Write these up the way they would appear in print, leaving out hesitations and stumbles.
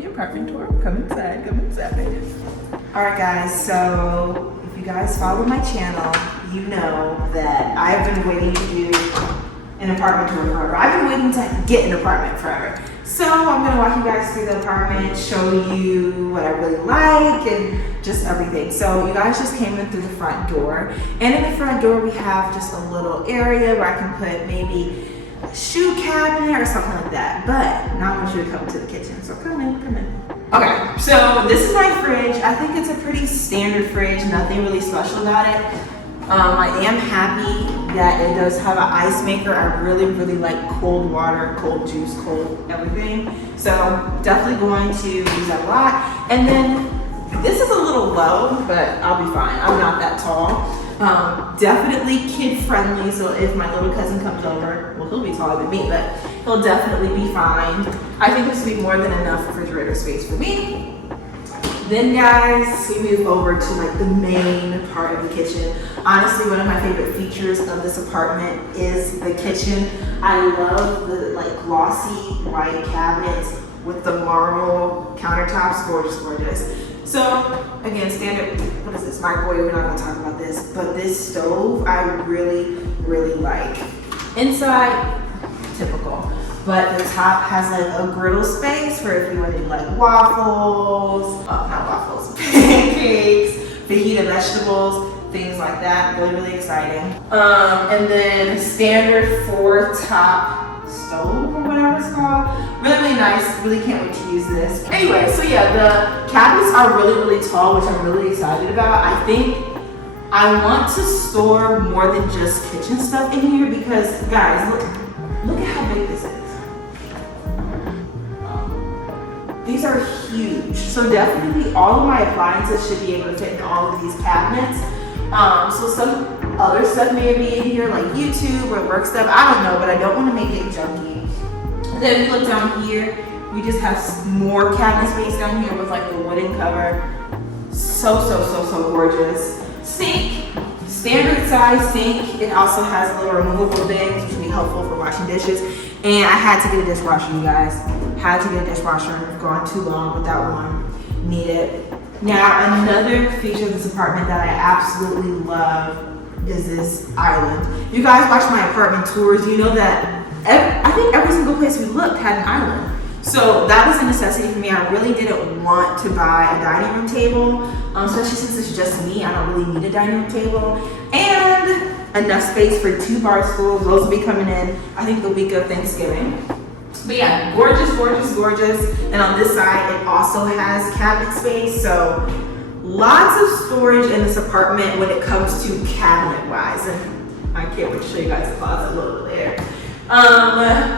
apartment, come inside, come inside. All right guys, so if you guys follow my channel, you know that I've been waiting to do an apartment tour forever. I've been waiting to get an apartment forever. So I'm gonna walk you guys through the apartment, show you what I really like and just everything. So you guys just came in through the front door. And in the front door, we have just a little area where I can put maybe a shoe cabinet or something like that. But now I want you to come to the kitchen. So come in, come in. Okay, so this is my fridge. I think it's a pretty standard fridge, nothing really special about it. I am happy that it does have an ice maker. I really, really like cold water, cold juice, cold everything. So definitely going to use that a lot. And then this is a little low, but I'll be fine. I'm not that tall. Definitely kid friendly. So if my little cousin comes over, well, he'll be taller than me, but he'll definitely be fine. I think this will be more than enough refrigerator space for me. Then guys, we move over to like the main part of the kitchen. Honestly, one of my favorite features of this apartment is the kitchen. I love the like glossy white cabinets with the marble countertops, gorgeous, gorgeous. So again, standard, what is this, microwave, we're not gonna talk about this, but this stove I really, really like. Inside, typical. But the top has like a griddle space for if you want to do like waffles, not waffles, pancakes, fajita vegetables, things like that. Really, really exciting. And then standard 4-top stove or whatever it's called. Really, really nice. Really can't wait to use this. Anyway, so yeah, the cabinets are really, really tall, which I'm really excited about. I think I want to store more than just kitchen stuff in here because guys, look at how big this is. These are huge. So definitely all of my appliances should be able to fit in all of these cabinets. So some other stuff may be in here like YouTube or work stuff. I don't know, but I don't want to make it junky. And then if you look down here, we just have more cabinet space down here with like the wooden cover. So gorgeous. Sink, standard size sink. It also has little removable things, which will be helpful for washing dishes. And I had to get a dishwasher, you guys. Had to get a dishwasher. I've gone too long without one. Need it. Now, another feature of this apartment that I absolutely love is this island. You guys watch my apartment tours, you know that I think every single place we looked had an island. So that was a necessity for me. I really didn't want to buy a dining room table, especially since it's just me. I don't really need a dining room table. And enough space for 2 bar stools. Those will be coming in, I think, the week of Thanksgiving. But yeah, gorgeous, gorgeous, gorgeous. And on this side, it also has cabinet space. So lots of storage in this apartment when it comes to cabinet-wise. And I can't wait to show you guys the closet a little bit later.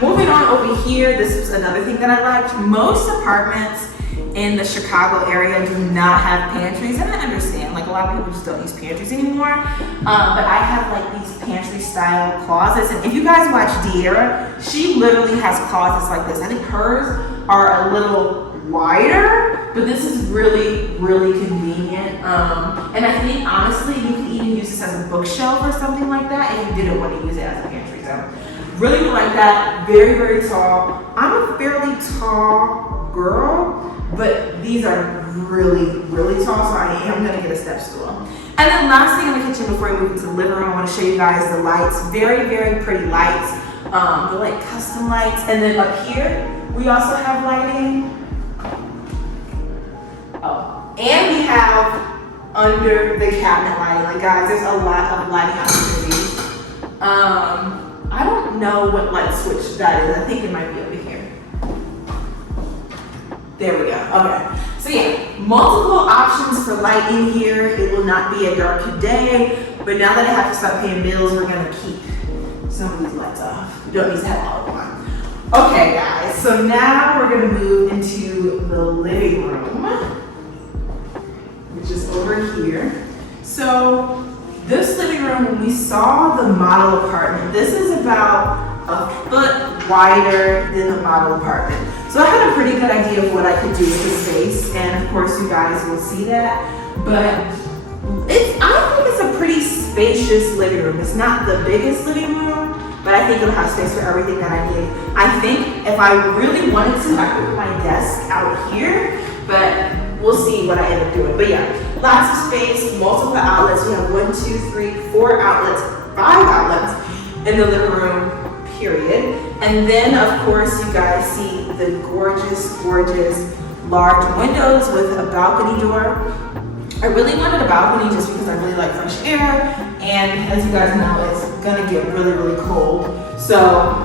Moving on over here, this is another thing that I liked. Most apartments in the Chicago area do not have pantries, and I understand, like a lot of people just don't use pantries anymore. But I have like these pantry style closets, and if you guys watch De'Ara, she literally has closets like this. I think hers are a little wider, but this is really, really convenient. And I think honestly, you could even use this as a bookshelf or something like that if you didn't want to use it as a pantry. So really, really like that. Very, very tall. I'm a fairly tall girl, but these are really, really tall, so I am gonna get a step stool. And then last thing in the kitchen before we move into the living room, I wanna show you guys the lights. Very, very pretty lights. They're like custom lights. And then up here, we also have lighting. Oh, and we have under the cabinet lighting. Like guys, there's a lot of lighting opportunities. I don't know what light switch that is. I think it might be over here. There we go, okay. So yeah, multiple options for light in here. It will not be a dark day, but now that I have to start paying bills, we're gonna keep some of these lights off. We don't need to have all of one. Okay guys, so now we're gonna move into the living room, which is over here. So this living room, when we saw the model apartment, this is about a foot wider than the model apartment. So I had a pretty good idea of what I could do with the space, and of course you guys will see that. But I think it's a pretty spacious living room. It's not the biggest living room, but I think it'll have space for everything that I need. I think if I really wanted to, I could put my desk out here, but we'll see what I end up doing. But yeah, lots of space, multiple outlets. We have 1, 2, 3, 4 outlets, 5 outlets in the living room, period. And then of course you guys see the gorgeous, gorgeous large windows with a balcony door. I really wanted a balcony just because I really like fresh air, and as you guys know, it's gonna get really, really cold. So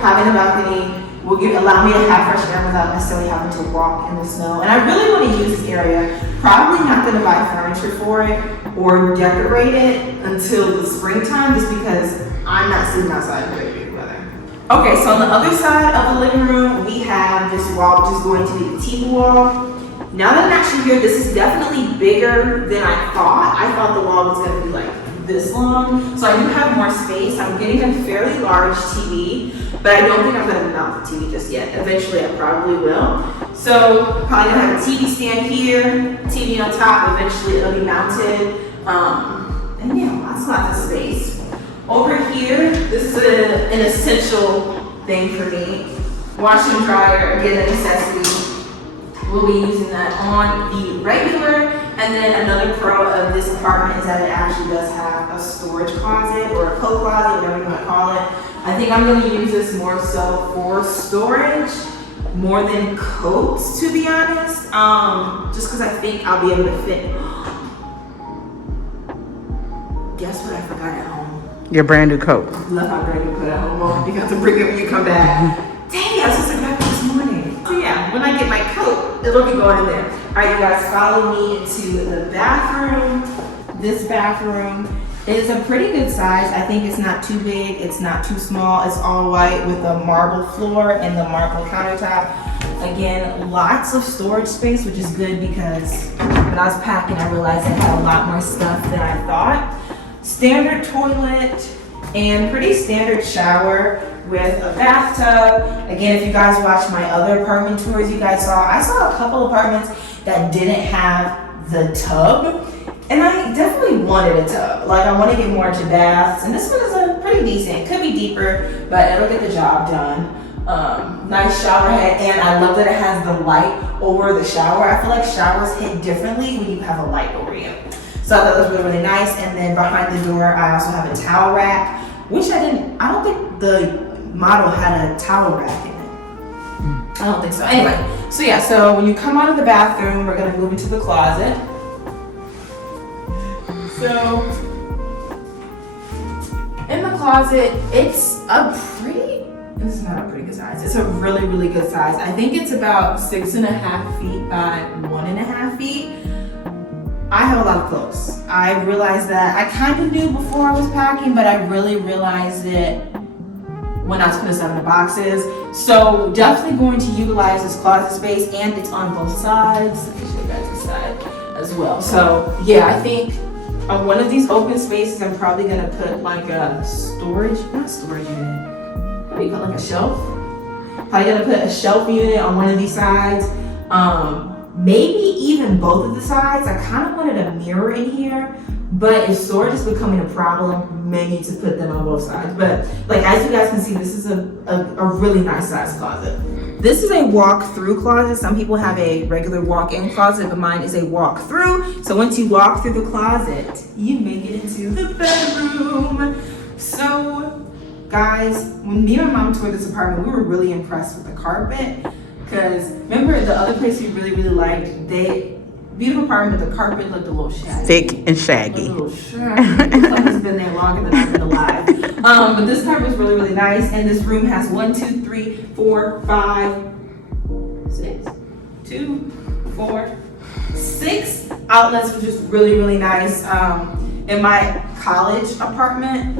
having a balcony will allow me to have fresh air without necessarily having to walk in the snow. And I really want to use this area. Probably not gonna buy furniture for it or decorate it until the springtime, just because I'm not sitting outside in great weather. Okay, so on the other side of the living room, we have this wall, which is going to be the TV wall. Now that I'm actually here, this is definitely bigger than I thought. I thought the wall was gonna be like this long. So I do have more space. I'm getting a fairly large TV, but I don't think I'm gonna mount the TV just yet. Eventually I probably will. So probably gonna have a TV stand here, TV on top, eventually it'll be mounted. And yeah, lots of space. Over here, this is an essential thing for me. Washer and dryer, again, a necessity. We'll be using that on the regular. And then another pro of this apartment is that it actually does have a storage closet or a coat closet, whatever you want to call it. I think I'm going to use this more so for storage more than coats, to be honest. Just because I think I'll be able to fit. Guess what I forgot at home? Your brand new coat. Love my brand new coat at home. Well, you have to bring it when you come back. Dang, I was supposed to grab it this morning. So yeah, when I get my coat, it'll be going in there. All right, you guys, follow me into the bathroom. This bathroom is a pretty good size. I think it's not too big, it's not too small. It's all white with a marble floor and the marble countertop. Again, lots of storage space, which is good because when I was packing, I realized I had a lot more stuff than I thought. Standard toilet and pretty standard shower with a bathtub. Again, if you guys watched my other apartment tours you guys saw, I saw a couple apartments that didn't have the tub, and I definitely wanted a tub. Like, I want to get more into baths, and this one is a pretty decent. Could be deeper, but it'll get the job done. Nice shower head, and I love that it has the light over the shower. I feel like showers hit differently when you have a light over you. So I thought that was really, really nice. And then behind the door, I also have a towel rack, which I don't think the model had a towel rack in it. I don't think so. Anyway, so yeah, so when you come out of the bathroom, we're gonna move into the closet. So in the closet, it's this is not a pretty good size. It's a really, really good size. I think it's about 6.5 feet by 1.5 feet. I have a lot of clothes. I realized that I kind of knew before I was packing, but I really realized it when I was putting stuff in the boxes. So definitely going to utilize this closet space, and it's on both sides. Let me show you guys this side as well. So yeah, I think on one of these open spaces, I'm probably gonna put like a not storage unit. What do you call it, like a shelf? Probably gonna put a shelf unit on one of these sides. Maybe even both of the sides. I kind of wanted a mirror in here, but if storage is becoming a problem, may need to put them on both sides. But like, as you guys can see, this is a really nice size closet. This is a walk-through closet. Some people have a regular walk-in closet, but mine is a walk-through. So once you walk through the closet, you make it into the bedroom. So guys, when me and my mom toured this apartment, we were really impressed with the carpet. Because remember the other place we really, really liked, beautiful apartment, the carpet looked a little shaggy. Thick and shaggy. A little shaggy. It's like it's been there longer than I've been alive. But this carpet was really, really nice. And this room has 1, 2, 3, 4, 5, 6, 2, 4, 6 outlets, which is really, really nice. In my college apartment,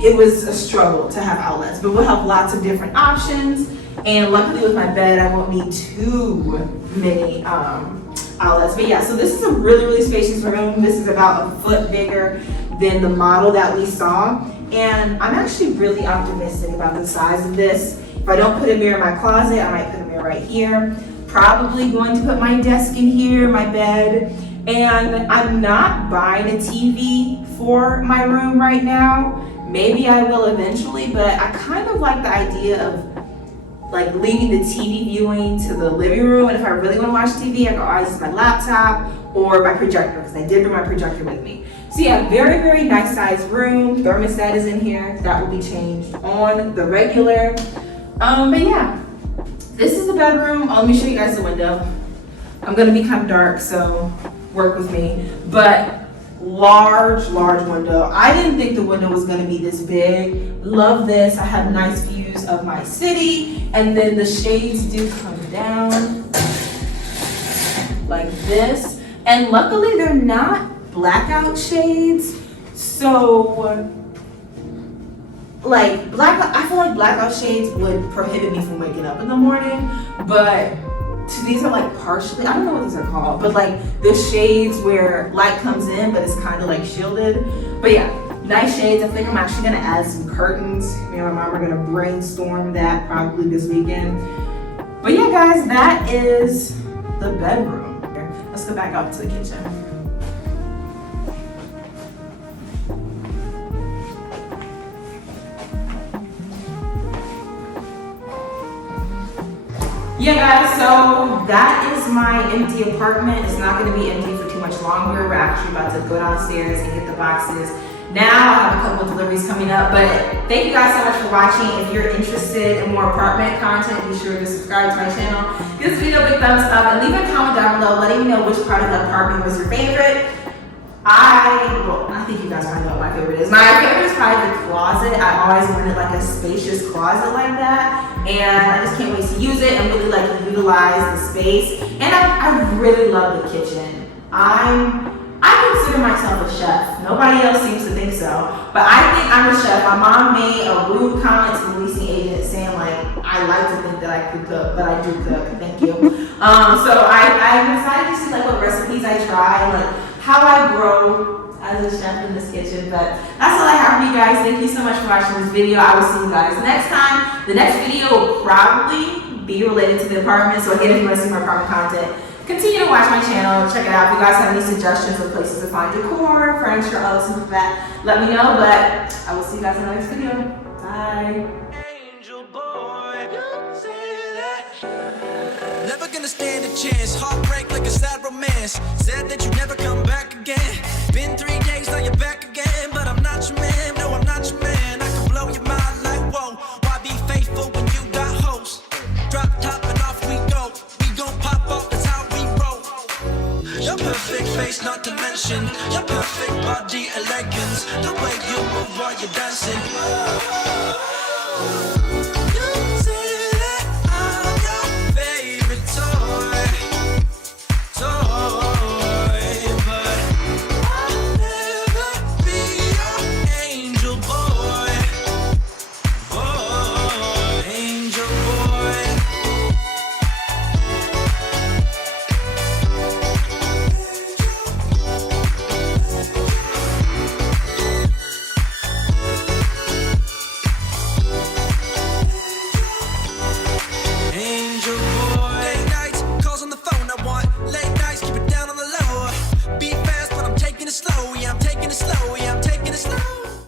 it was a struggle to have outlets, but we'll have lots of different options. And luckily with my bed, I won't need too many outlets. But yeah, so this is a really, really spacious room. This is about a foot bigger than the model that we saw. And I'm actually really optimistic about the size of this. If I don't put a mirror in my closet, I might put a mirror right here. Probably going to put my desk in here, my bed. And I'm not buying a TV for my room right now. Maybe I will eventually, but I kind of like the idea of like leaving the TV viewing to the living room. And if I really want to watch TV, I can always use my laptop or my projector, because I did bring my projector with me. So yeah, very, very nice sized room. Thermostat is in here. That will be changed on the regular. But yeah, this is the bedroom. Let me show you guys the window. I'm gonna be kind of dark, so work with me. But large window. I didn't think the window was gonna be this big. Love this. I have nice views of my city. And then the shades do come down like this. And luckily they're not blackout shades. So like I feel like blackout shades would prohibit me from waking up in the morning, but these are like partially, I don't know what these are called, but like the shades where light comes in, but it's kind of like shielded. But yeah, nice shades. I think I'm actually gonna add some curtains. Me and my mom are gonna brainstorm that probably this weekend. But yeah, guys, that is the bedroom. Let's go back up to the kitchen. Yeah guys, so that is my empty apartment. It's not gonna be empty for too much longer. We're actually about to go downstairs and get the boxes. Now I have a couple deliveries coming up, but thank you guys so much for watching. If you're interested in more apartment content, be sure to subscribe to my channel. Give this video a big thumbs up and leave a comment down below letting me know which part of the apartment was your favorite. I think you guys might know what my favorite is. My favorite is probably the closet. I always wanted like a spacious closet like that. And I just can't wait to use it and really like utilize the space. And I really love the kitchen. I consider myself a chef. Nobody else seems to think so. But I think I'm a chef. My mom made a rude comment to the leasing agent saying like, I like to think that I could cook, but I do cook. Thank you. So I decided to see like what recipes I try, like how I grow as a chef in this kitchen. But that's all I have for you guys. Thank you so much for watching this video. I will see you guys next time. The next video will probably be related to the apartment. So again, if you want to see more apartment content, continue to watch my channel. Check it out. If you guys have any suggestions of places to find decor, furniture, all this and that, let me know. But I will see you guys in the next video. Bye. Angel boy, you say that. Never gonna stand a chance. Heartbreak like a sad romance. Said that you never come back again. Been 3 days, now you're back